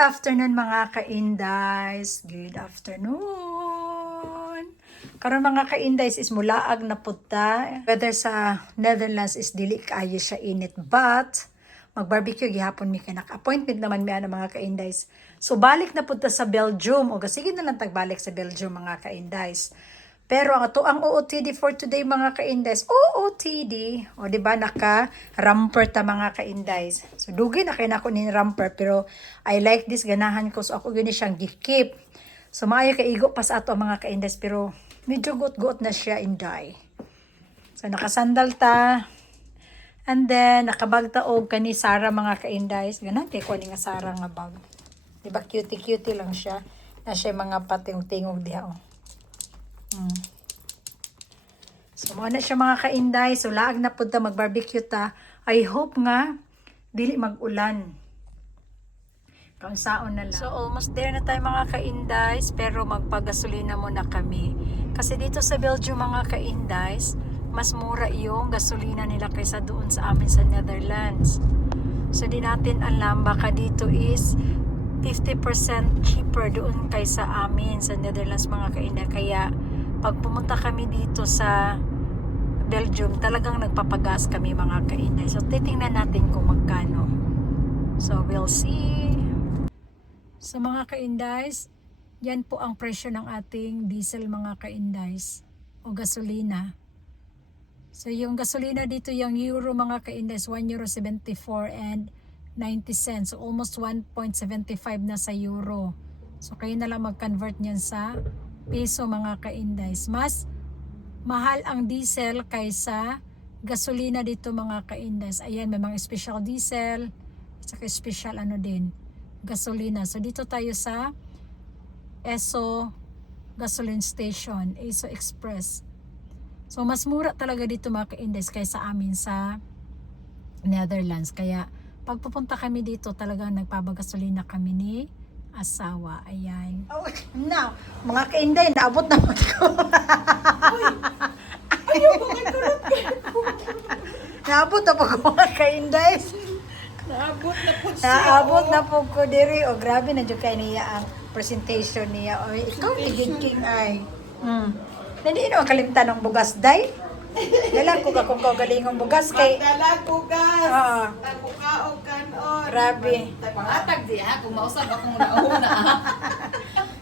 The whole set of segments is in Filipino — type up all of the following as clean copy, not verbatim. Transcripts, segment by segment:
afternoon mga ka-Indies. Good afternoon. Karon mga ka-Indies is mulaag na punta. Weather sa Netherlands is dili kaayo siya init, but mag-barbecue gihapon mi kay naka-appointment naman mi ana mga ka-Indies. So balik na punta sa Belgium o sige na lang tagbalik sa Belgium mga ka-Indies. Pero ang OOTD for today mga ka-Indies, OOTD, o di ba naka ramper ta mga ka-Indies. So dugay na kay nako ni ramper pero I like this ganahan ko so ako gani siyang gikip. So maayo kay igo pa sa ato mga ka-Indies pero medyo gut-gut na siya inday. So nakasandal ta. And then nakabag ta og kani Sara mga ka-Indies. Ganan kay ko ni nga Sara nga bag. Di ba cutie lang siya. Na siya mga pating-tingog diha oh. So mo na siya mga ka-Inday, so laag na punta mag-barbecue ta. I hope nga dili mag-ulan. Kaunsaon na lang. So almost there na tayo mga ka-Indays, pero magpagasolina muna kami. Kasi dito sa Belgium mga ka-Indays, mas mura yung gasolina nila kaysa doon sa amin sa Netherlands. So di natin alam baka dito is 50% cheaper doon kaysa amin sa Netherlands mga ka-Inday. Kaya pag pumunta kami dito sa Belgium, talagang nagpapagas kami mga ka-Inday. So titingnan natin kung magkano. So we'll see. So mga ka-Indays, yan po ang presyo ng ating diesel mga ka-Indays o gasolina. So yung gasolina dito, yung euro mga ka-Indays, 1 euro 74 and 90 cents. So almost 1.75 na sa euro. So kayo na lang mag-convert niyan sa peso mga ka-Indays. Mas mahal ang diesel kaysa gasolina dito mga ka-Indays. Ayan, may mga special diesel at saka special ano din, gasolina. So dito tayo sa Esso gasoline station, Esso Express. So mas mura talaga dito mga ka-Indays kaysa amin sa Netherlands. Kaya pag pupunta kami dito, talagang nagpapagasolina kami ni asawa. Ayan. Oh, now, mga ka-Inday, naabot naman ko. Ayaw, bakit kurot ka? Naabot na po ko mga ka-Inday. Naabot na po siya. Naabot na po ko diri. O grabe na dyan kayo niya ang presentation niya. O ikaw, king ay. Hindi na makalimtan ng bugas, day. Dala ko ka kung kaugalingong bugas kay... Magdala ko gas. Oo. Nagbukaog kanon. Grabe. Pangatag di ha, kung mausap akong nauna.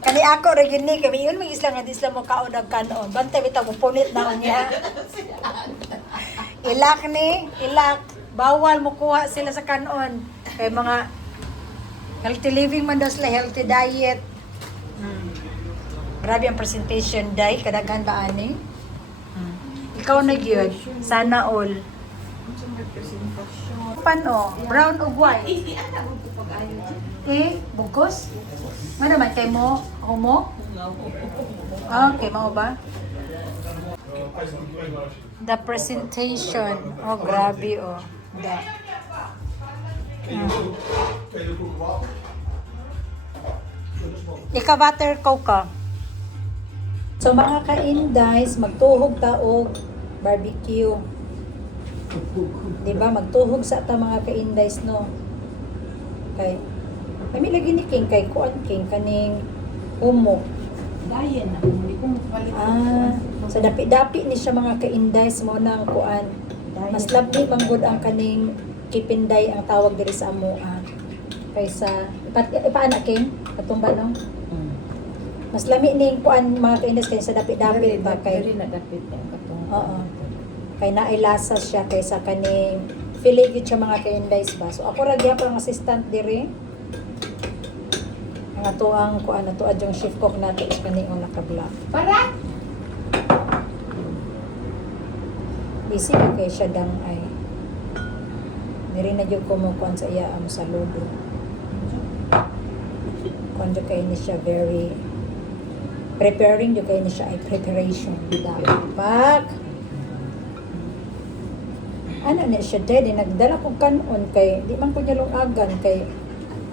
Kani ako rin yun ni, kami yun mag-islang at islang mo kaunag kanon. Bantay bitaw mo punit na niya. Ilak ni, ilak. Bawal mo kuha sila sa kanon. Kaya mga healthy living man daw sila, healthy diet. Grabe ang presentation, day. Kadaghan ba ani? Ikaw na gyud, sana all. Paano? Brown o white? Hindi, anak mo ito pag-ayaw. Eh, bugos? Ano naman, kay mo? Ako mo? Okay, mao ba? The presentation. Oh, grabe oh. Ika butter coke ka. So mga ka-Indies, magtuhog ta og barbecue. Diba? Magtuhog sa ta mga ka-Indies, no? Kay kami lagi ni King kay kuan King kaning umok. Dayan na, hindi ko mapalit. So dapi-dapi ni siya mga ka-Indies mo nang kuan. Mas labdi manggod ang kaning kipinday ang tawag diri sa amoa. Kaysa ipaana King katong ba no? Mas lami ning kuan mga ka-Indies kaysa dapi-dapi ba kay. Diri na dapit na katong. Oo. Kay nailasa siya kaysa kaning filet gyud siya mga ka-Indies ba. So ako ra gyapon ang assistant diri. Ang ato ang kuan ato adjong chef cook nato is kani ang naka-black. Para! Busy ka kay siya dang ay. Diri na gyud ko mo kuan sa iya ang saludo. Kuan jud kay ni siya very preparing jud kay ni siya ay preparation dapat. Ano na siya daddy nagdala ko kanon kay di man ko niya lungagan kay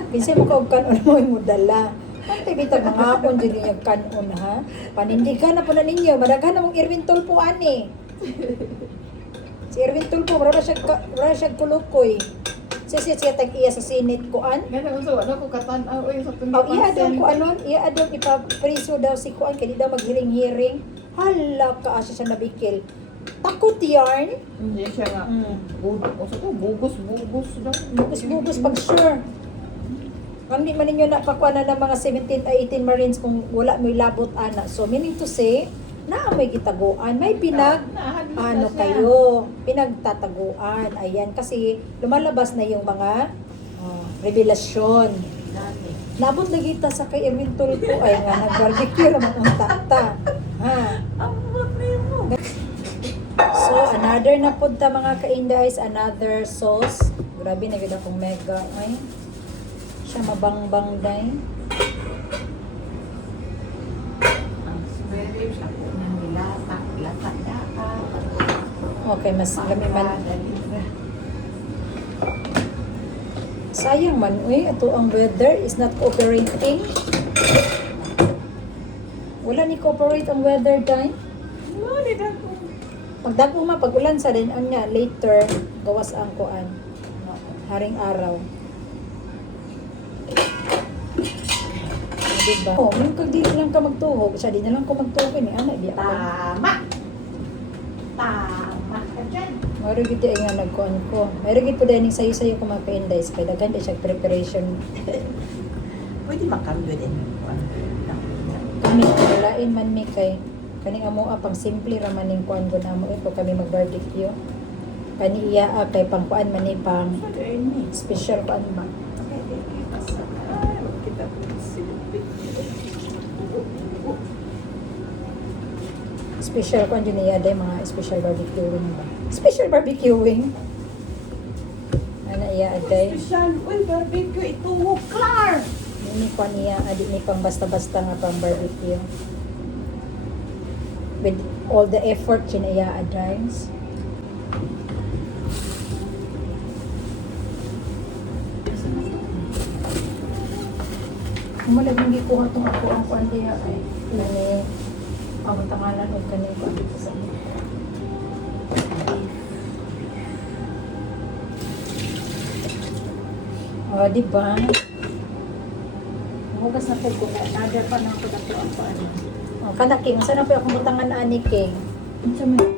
kinsa mo ka og kanon mo dala. Antay bitag mga akon dili niya kanon ha. Panindigan na po na ninyo madaghan na mong Irwin Tulfo ani. Si Irwin Tulfo, wala siya kulukoy. siya tag iya sa Senate kuan. Ganun so, ano ko katanaw sa tunog. Oh, iya daw ko anon, iya daw ipapriso daw si kuan kay di daw maghiring-hiring. Hala ka asa siya nabikil. Takot yarn. Hindi siya nga. Bugos daw. Bugos pag sure. Kung di man ninyo napakuha na ng mga 17 ay 18 Marines kung wala mo ilabot ana. So meaning to say, na may gitaguan, may ano kayo, pinagtataguan. Ayan, kasi lumalabas na yung mga revelasyon. Nabot na kita sa kay Erwin Tulfo ay nga nag-barbecue naman ang tata. Ha. So, another na punta mga ka-Indies, another sauce. Grabe na ganda kong mega. Ay, siya mabangbang day. Okay, mas lami man. Sayang man, uy, ito ang weather is not cooperating. Wala ni cooperate ang weather, day. Pagdago ma, pag ulan sa din, ang nga, later, gawas ang kuan. Haring araw. Diba? Oh, may kagdili lang ka magtuhog. Siya, di na lang ko magtuhog ni anak. Tama ka dyan. Mayroon gito ay nga nagkuhan ko. Mayroon gito din sayo-sayo ko mga ka-Indies. Kaya daghan din siya preparation. Pwede makambyo din yung kuwan. Kami, nalain man mi kay. Kani amo pang simple raman ning kuan ko namo ko kami mag-barbecue. Kani iya kay pangkuan man ni pang special kuan ba. Special kuan yun iya day mga special barbecuing ba. Special barbecuing. Ana iya day. Special, uy, barbecue, ito mo, Clar! Ini kuan iya adi ni pang basta-basta nga pang barbecue. With all the effort kinaya adines. Wala nang gikuha itong ako ang kuan diya ay nani pamantangalan o kanin ko dito sa oh, di ba? Hugas na po ko na another pa na ako dito ang kuan. Oh, kana king, saan na po akong butangan ani king? Unsa man?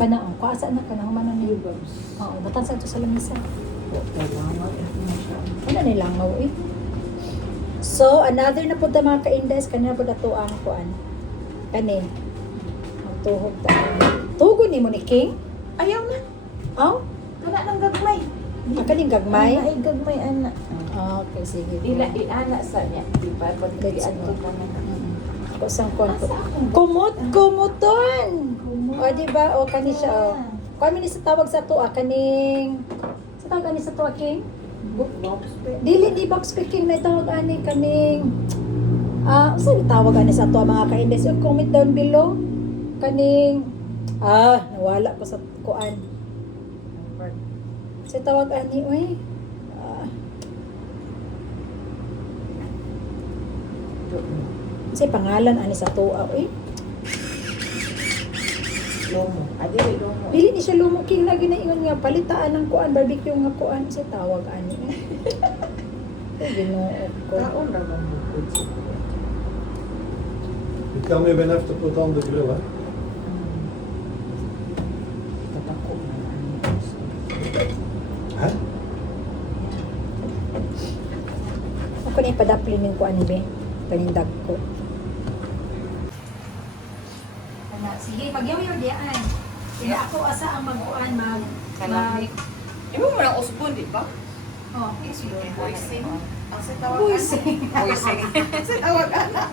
Kana ang kuasa na kana human ni Bobs. Oo, batan sa ito sa lamisa. Ano nilangaw eh? So, another na po ta mga ka-Indies, kanina po na to ang kuan. Kani. Magtuhog ta. Tugon ni mo ni king? Ayaw na. Aw? Wala nang gagmay. Ang kaning gagmay? Ay, gagmay, anak. Okay, sige. Iana sa niya. Di ba? Let's Pag-ian go. ko kami. Ako sang konto. Kumuton! O, di ba? O, kani siya, o. Kami ni sa tawag sa to, kaning... Sa tawag ani sa to, king? Dili, di box picking na itawag ani, kaning... saan tawag ani sa to, mga ka-Indies? Yung comment down below. Kaning... nawala ko sa kuan. Sa tawag ani, uy. Sa pangalan ani sa to, uy. Lomo. Adi, lomo. Dili ni siya lumuking lagi na ingon nga palitaan ng kuan barbecue nga kuan sa tawag ani. Ginoo ko. Kaon na bang bukod siya. You tell me when I have to put on the grill, huh? Tatako na. Huh? Ako na ipadapli ning kuan be. Panindag ko. Sige, magyaw-yaw diyan. Kaya ako asa ang magkuan mag Ibo mo lang usbon, di ba? Oh, Voicing. Ang sa tawag voicing. Voicing. Sa tawag anak.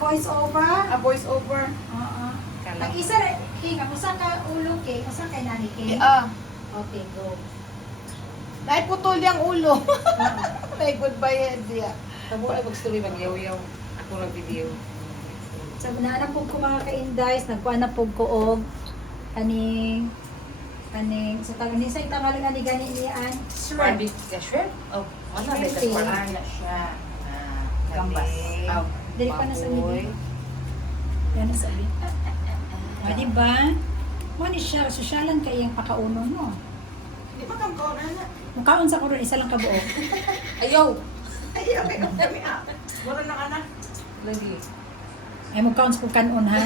Voice over. Voice over. Oo. Pag isa king ako sa ka ulo king, asa kay nani king. Okay, go. Dahil putol yung ulo. May goodbye dia. Tamo ay mag-story magyaw-yaw. Ako na video. So, naanap po ko mga ka-Indies, nagkuhan na po ko og kaning sa tagal sa itangalan ani gani niyan shrimp. Barbecue shrimp? Oh, wala may Shrimp. kasparan na siya. Gambas. Oh, Dili pa na sa baboy. video. Yan ang sabi. Di ba? Mo ni siya, sosyalan kay ang pakaunon mo. Di ba kang kaon anak? Mukaon sa ko ron, isa lang kabuo. Ayaw! Ay, okay, kami ah. Mura na ka na. Lagi. Ay, mukaon sa ko kanon, ha?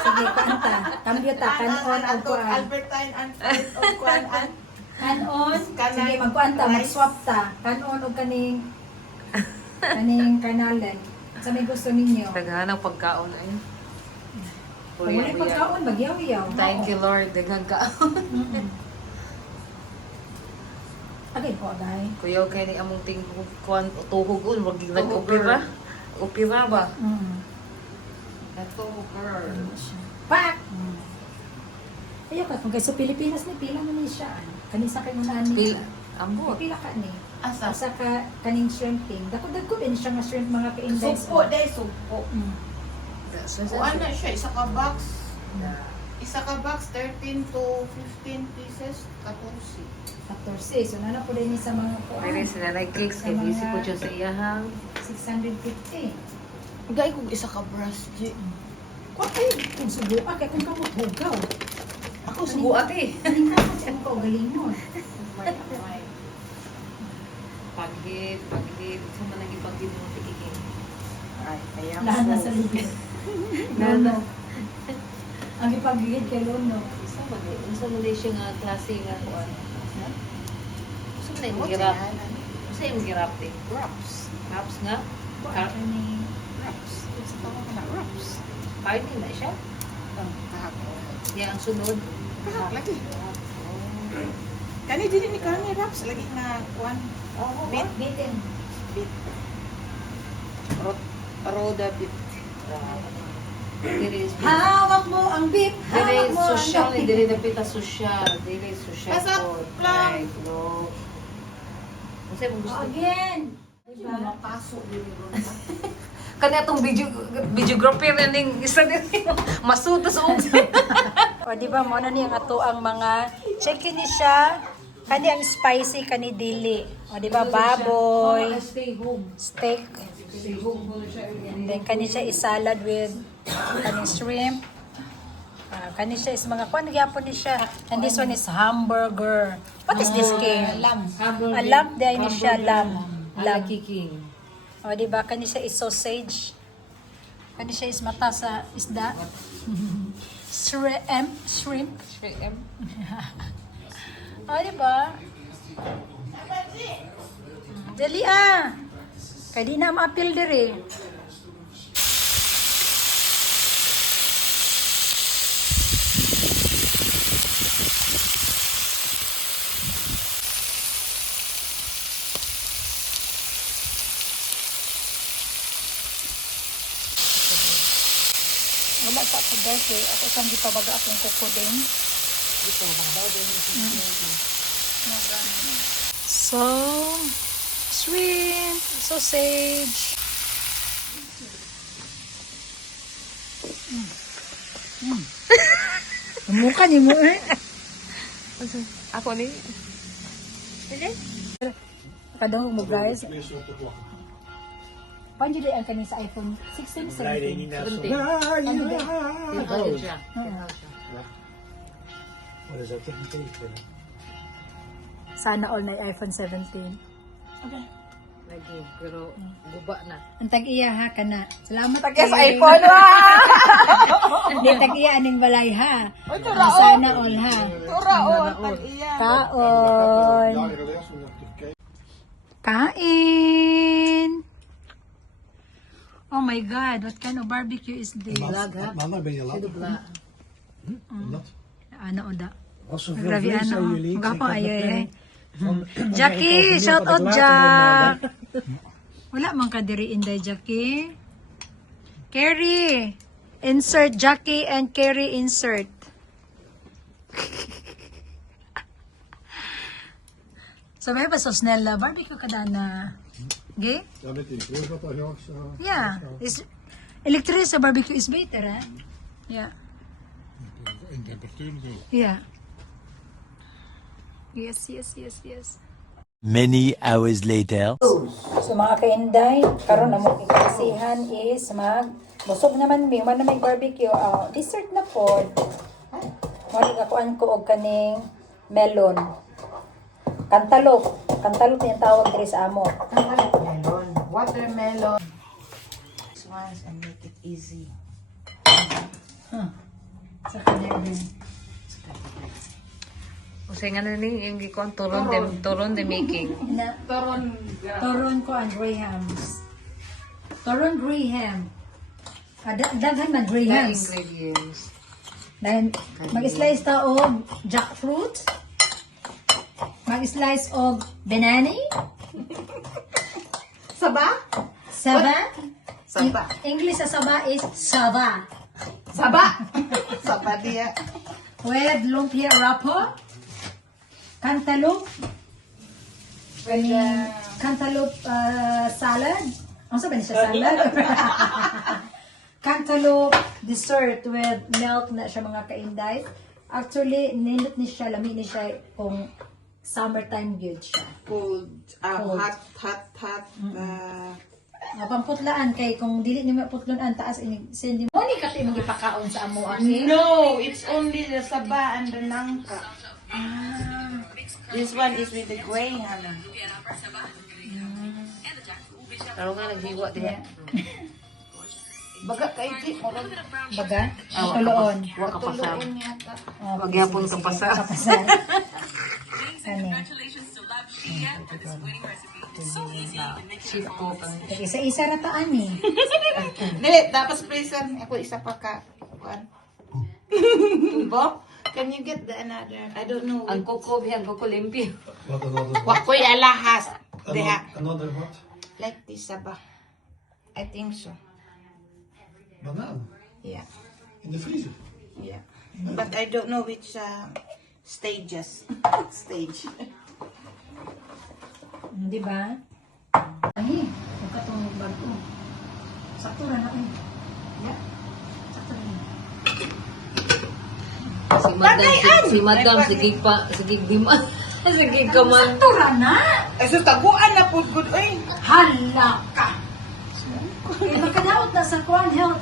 Sige, kanta. Kambyo ta, kanon o kuan. Albertine and Fred o kuan and Kanon. Kanay. Sige, magkuan ta, Rice. mag-swap ta. Kanon o kaning kanalan. Sa may gusto ninyo. Daghan ang pagkaon ay. Kung wala pagkaon, bagyaw-yaw. Thank you, Lord. Daghan kaon. Agay po, agay. Kuya, kay ni among ting kuan tuhog un wag nag-opera. Opera ba? October. Pak! Ayaw ka, kung kayo sa Pilipinas ni pila mo ni siya. Kanisa kayo unahan ni. Pila. Ambot. Pila ka ni. asa. Asa ka kaning shrimping. Dako-dako din siya nga shrimp mga ka-index. Sumpo, day, sumpo. So, Kuan na siya, isa ka box. Isa ka box, 13 to 15 pieces, 14. Factor 6. So, nana po din sa mga kuan. Pwede sila nag-cakes kay busy po dyan sa iyahang. 650. Gay kung isa ka brush, G. Kuha kayo kung subo ka, kaya kung kamot hugaw. Ako sugo ate. Kaning kamot siya mo kaugalingon. Paghit. Sa manang ipaghit mo tigigin. Ay, kaya Lahat na sa lubi. Lono. Ang ipagigid kay Lono. Isa man din siya nga klase nga kuan. Isa man yung girap. Isa yung girap eh. Wraps. Raps nga. Kaning Wraps. Isa ka mo na wraps. Party na siya. Kahap. Yan ang sunod. Kahap, lagi. Kani dili ni kani wraps, lagi na kuan. Bit. bitin. Bit. Roda bit. Dili is bit. Hawak mo ang beef. Dili Hawak mo ang social, beef. dili na pita social, dili social Pasok food. lang. Right, no. Kasi mo gusto. Again. Mga paso dili ron. Kani atong videographer na ning isa din masuta sa umse. O di ba mo na ni ang ato ang mga check ni siya. Kani ang spicy kani dili. O di ba baboy, Stay home. steak, Stay home mo siya. and then kani siya is-salad with kaning shrimp. Kani siya is mga kuan gyapon ni siya. And this one is hamburger. What is this king? Lamb. Lamb day ni siya lamb. Lamb kicking. O di ba kani siya is sausage. Kani siya is mata sa isda. Shrimp. Shrimp. O di ba? Dali ah. Kaya di na ma-appeal diri. Wala sa ako dahil ako sang di pa baga akong kuko din. So, shrimp, sausage. Mukha ni mo eh. Ako ni. Kadang mo guys. Panjuli ang kanin sa iPhone 16, 17. Ano din? What is that? Sana all na iPhone 17. Lagi, pero guba na. Ang tag-iya ha ka na. Salamat Yes, kay- iPhone Hindi tag-iya aning balay ha. turaon. Sana all ha. Turaon, tag-iya. Kaon. Kain. Oh my God, what kind of barbecue is this? Maandag ben je laat. Dubla. Omdat. Ano oda? Als ze veel Grabe vlees ano. aan jullie, ik Magapa zeg dat ay. meteen. Jackie, shout out Jack. Wala man ka diri inday Jackie. Carrie. Insert Jackie and Carrie insert. So may ba sa Snella barbecue kada na? Okay? Ja, met die vlees wat er jongens. Yeah. Is electric sa barbecue is better, eh? Yeah. In temperatuur natuurlijk. Yeah. Yes. Many hours later. So mga kainday, karon ang mong ikasihan is busog naman mi, man na may barbecue. Dessert na pod. Mali kakuan ko og kaning melon. Cantaloupe. Cantaloupe yung tawag diri sa amo. Melon. Watermelon. This ones and make it easy. Sa kanila din. Kasi nga na ni yung gikon turon de making. Na, Toron ko ang Grahams. Toron Graham. Daghan man Na Grahams. ingredients. Then, mag-slice ta og jackfruit. Mag-slice og banana. Saba? Saba. Saba. English sa saba is saba. Saba! Saba dia. With lumpia wrapper. Cantaloupe. Cantaloupe salad. Ano ba niya siya salad? Cantaloupe dessert with milk na siya mga kainday. Actually, nindot ni siya, lami ni siya kung summertime good siya. Cold. Cold. Hot. Pamputlaan kay kung dili ni maputlunan taas ini sendi mo ni kati mong ipakaon sa amo aki. No, it's only the saba and the nangka. This one is with the graham. Taro nga naghiwa diha. Baga kay di mo ron. Baga, tuloon. Wa kapasar. Tuloon yata. Wag yapon kapasar. Kapasar. Ano? Chip ko kang Isa-isa rataan eh. Dili, tapos prison. Ako isa pa ka. Kuan. Tubo? Can you get the another? I don't know. ang kuko bihan kuko limpyo. What another? Wakoy alahas. Diha. Another what? Like this saba. I think so. Banana. Yeah. In the freezer. Yeah. But I don't know which stages. Stage. Di ba? Ani, huwag ka itong bago. Sakto na na eh. Yeah. Sakto na. Si madam sige bima. Sige ka man. Sakto na! Ay, so taguan na po good. Ay. Hala ka! Eh, makadaot na sa Kwan Health.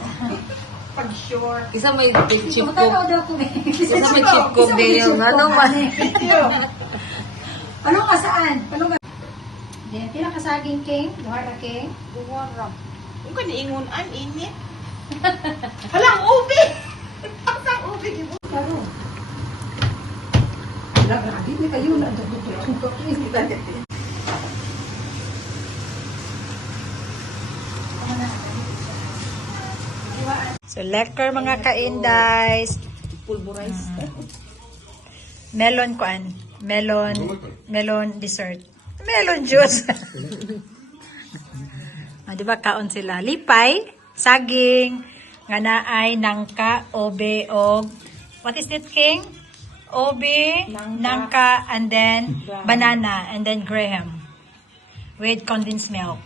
Pag sure. Isa may chip ko. Matanaw daw ko eh. Isa may chip ko din. Ano man. Palong ka saan? Palong ka. Then, pila ka saging king? Duhara king? Buwara. Kung ka niingunan, init. Halang ubi! Halang ubi. Karo. Wala, grabe na kayo na. So, lekker mga kaindays. Pulverize. Melon kuan. Melon dessert. Melon juice. Di ba kaon sila? Lipay, saging, nga naay nangka, obe, og what is it, King? Obe, nangka, and then banana, and then graham with condensed milk.